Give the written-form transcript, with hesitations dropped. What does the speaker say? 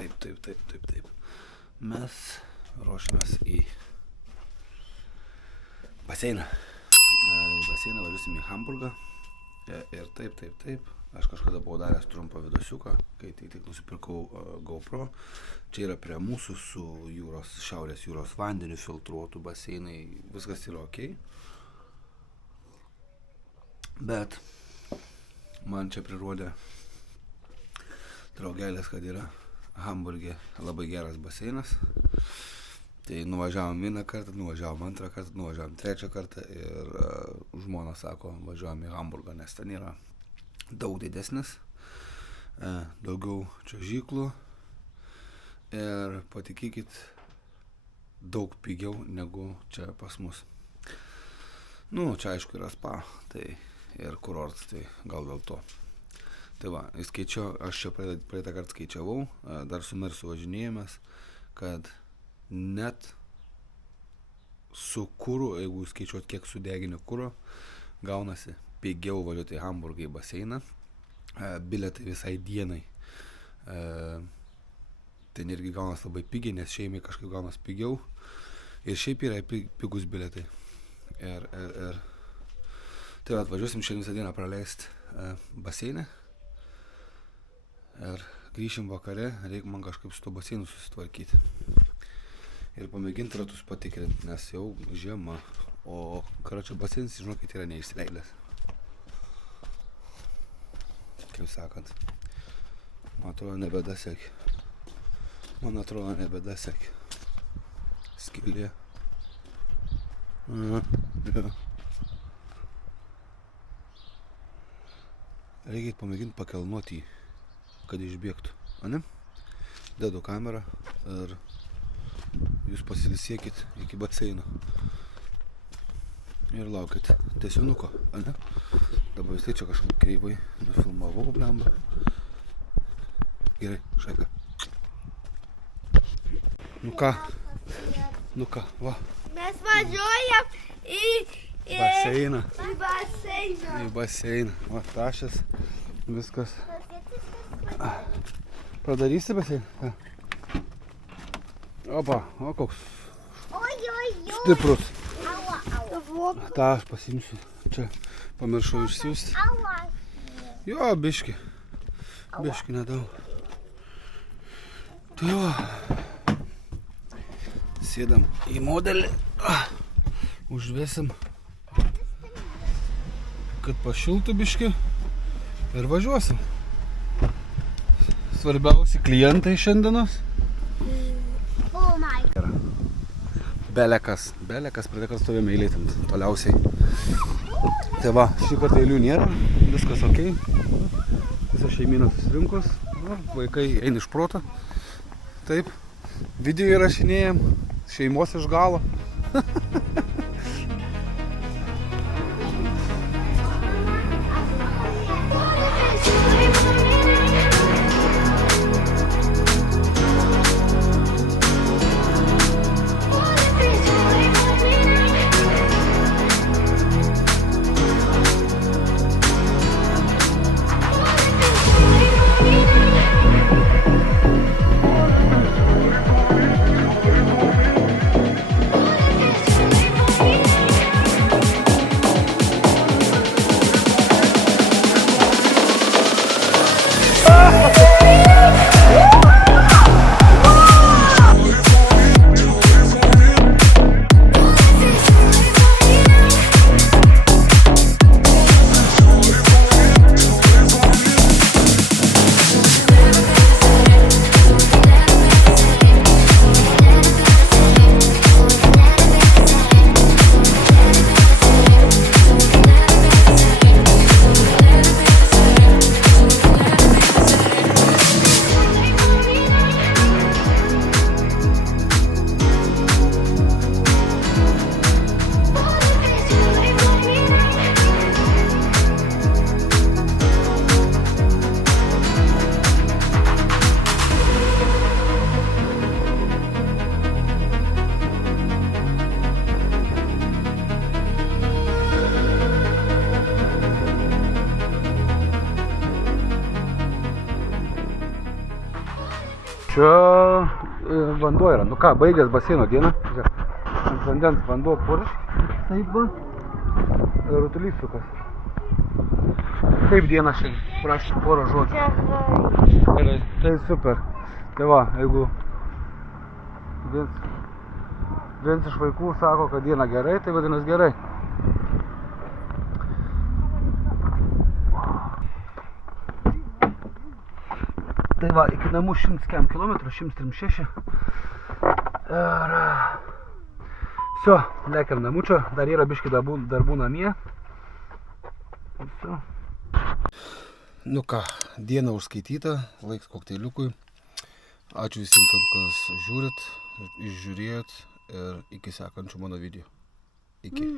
Taip. Mes ruošiamės į baseiną. Baseiną važiuosim į Hamburgą. Ir taip. Aš kažkada buvau daręs trumpą vidosiuką, kai tik nusipirkau GoPro. Čia yra prie mūsų su šiaurės jūros vandeniu filtruotų baseinai. Viskas yra ok. Bet man čia prirodė draugelis, kad yra Hamburge labai geras baseinas. Tai nuvažiavom vieną kartą, nuvažiavom antrą kartą, nuvažiavom trečią kartą ir žmona sako, važiuojam į Hamburgą, nes ten yra daug didesnis, daugiau čiuožyklų ir patikėkit, daug pigiau negu čia pas mus. Čia aišku yra spa, tai ir kurortas, tai gal dėl to. Tai va, aš čia praeitą kartą skaičiavau, dar su Mersu važinėjomės, kad net su kuru, jeigu skaičiuot kiek sudeginio kuro, gaunasi pigiau važiuoti į Hamburgą į baseiną, bilietai visai dienai. Ten irgi gaunas labai pigiai, nes šeimai kažkaip gaunas pigiau. Ir šiaip yra pigus bilietai. Tai va, atvažiuosim šiandien visą dieną praleisti baseinę. Ir grįšim vakare, reikia man kažkaip su to baseinu susitvarkyti. Ir pamėginti ratus patikrinti, nes jau žiema. O karočią baseinas, žinokit, yra neišsileidęs. Kaip sakant, man atrodo nebedasek. Skylė. Reikia pamėginti pakelnuoti jį, kad išbėgtų. Ane? Dedu kamerą ir jūs pasilisėkit iki baseino. Ir laukit tęsinuko, ane? Dabar vis tai čia kažkaip kreivai nufilmavau, blemba. Gerai, šaika. Nu ką, va. Mes važiuojam Baseiną. Į baseiną. Va, tašės, viskas. Pradarysi baseiną? Opa, o koks stiprus. Ta aš pasimsiu. Čia pamiršau išsiųsti. Jo, biški nedaug. Tai va. Sėdam į modelį. Užvesim. Kad pašiltų biški. Ir važiuosim. Svarbiausi klientai šiandienos. Belekas pradėkas stovėjome eilėtint toliausiai. Tai va, šį kartą eilių nėra, viskas ok. Visa šeimyna susirinkus, vaikai eina iš proto. Taip, video įrašinėjam, šeimos iš galo. Čia vanduo yra. Nu ką, baigęs baseino dieną. Žiūrėk, ant vandens vanduo purš. Taip va. Rutulys sukas. Kaip diena šiandien? Prašau porą žodžių. Gerai. Tai super. Tai va, jeigu viens iš vaikų sako, kad diena gerai, tai vadinasi gerai. Tai va, iki namų 100 km, 136. Ir... Всё, lekiam namučio, dar yra biški darbų namie. Visų. Nu ką, diena užskaityta, laiks kokteiliukui. Ačiū visiems, kas žiūrit, išžiūrėjot ir iki sekančių mano video. Iki.